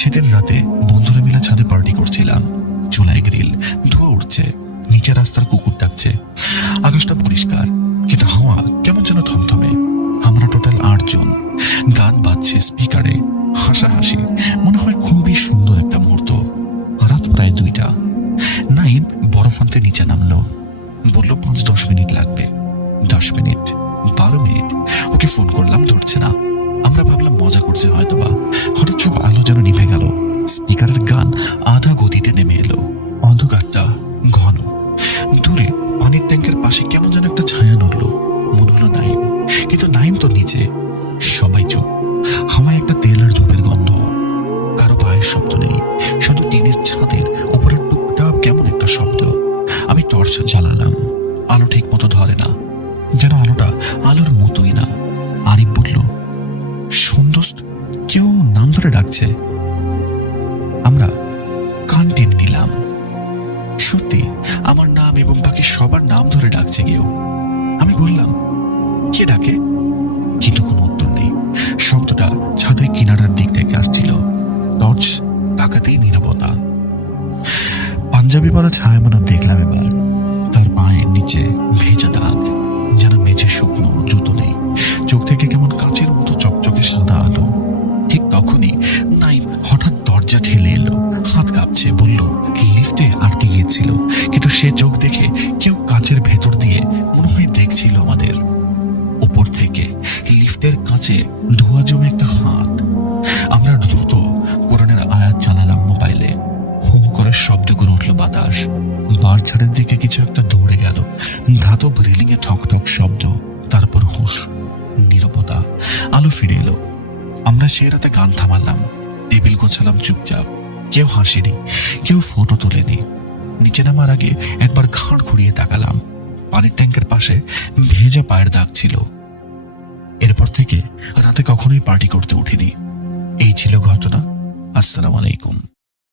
শীতের রাতে বন্ধুরা মিলে ছাদে পার্টি করছিলাম। চুলায় গ্রিল, ধোয়া উঠছে, নিচে রাস্তার কুকুর ডাকছে। আকাশটা পরিষ্কার, কিন্তু হাওয়া কেমন যেন থমথমে। আমরা টোটাল আটজন। গান বাজছে স্পিকারে, হাসাহাসি, মনে হয় খুবই সুন্দর একটা মুহূর্ত। রাত প্রায় দুইটা। নাইন বরফ আনতে নিচে নামলো। বলল, পাঁচ, দশ মিনিট লাগবে। দশ মিনিট? বারো মিনিট? ওকে ফোন করলাম, ধরছে না। আমরা ভাবলাম, মজা করছে হয়তো বা হঠাৎ সব আলো যেন নিভে পাশে কেমন যেন একটা ছায়া নড়লো। মনে হলো নাইম কিন্তু নাইম তো নিচে। সবাই চোখ হাওয়ায় একটা তেল আর ধূপের গন্ধ। কারও পায়ের শব্দ নেই। শুধু টিনের ছাদের উপরে টুকটাপ কেমন একটা শব্দ। আমি টর্চ জ্বালালাম। আলো ঠিক মতো ধরে না। যেন আলোটা আলোর মতোই না। আরিফ বলল সুন্দর কেউ নাম ধরে ডাকছে। আমরা কান টেনে নিলাম। সত্যি আমার নাম এবং বাকি সবার নাম ধরে ডাকছে কেউ। আমি বললাম, কে ডাকে? কিন্তু কোনো উত্তর নেই। শব্দটা ছাদের কিনারার দিক থেকে আসছিল। টর্চ তাকাতেই নীরবতা। পাঞ্জাবি পরা ছায়া মানব দেখলাম এবার। তার পায়ের নিচে ভেজা দাগ, যেন মেঝে শুকনো জুতো নেই। চোখ থেকে কেমন কাচের মতো চকচকে সাদা আলো। ঠিক তখনই নাইম হঠাৎ দরজা ঠেলে এলো। হাত কাঁপছে, বলল, লিফটে আটকে গিয়েছিল। সে চোখ দেখে কেউ কাচের ভেতর দিয়ে মনে হয় দেখছিল আমাদের। উপর থেকে লিফটের কাছে ধোয়া জমে একটা হাত। আমরা দ্রুত কোরআনের আয়াত চালালাম মোবাইলে। হুম করে শব্দ করে উঠল বাতাস। বারছাড়ের দিকে কিছু একটা দৌড়ে গেল। ধাতব রেলিং এ ঠক ঠক শব্দ, তারপর হুশ, নীরবতা, আলো ফিরে এলো। আমরা সে রাতে গান থামালাম। টেবিল গোছালাম চুপচাপ। কেউ হাসেনি, কেউ ফটো তোলেনি। নিচে নামার আগে একবার ঘাড় ঘুরিয়ে তাকালাম। পানির ট্যাঙ্কের পাশে ভেজা পায়ের দাগ ছিল। এরপর থেকে রাতে কখনোই পার্টি করতে উঠিনি। এই ছিল ঘটনা। আসসালাম আলাইকুম।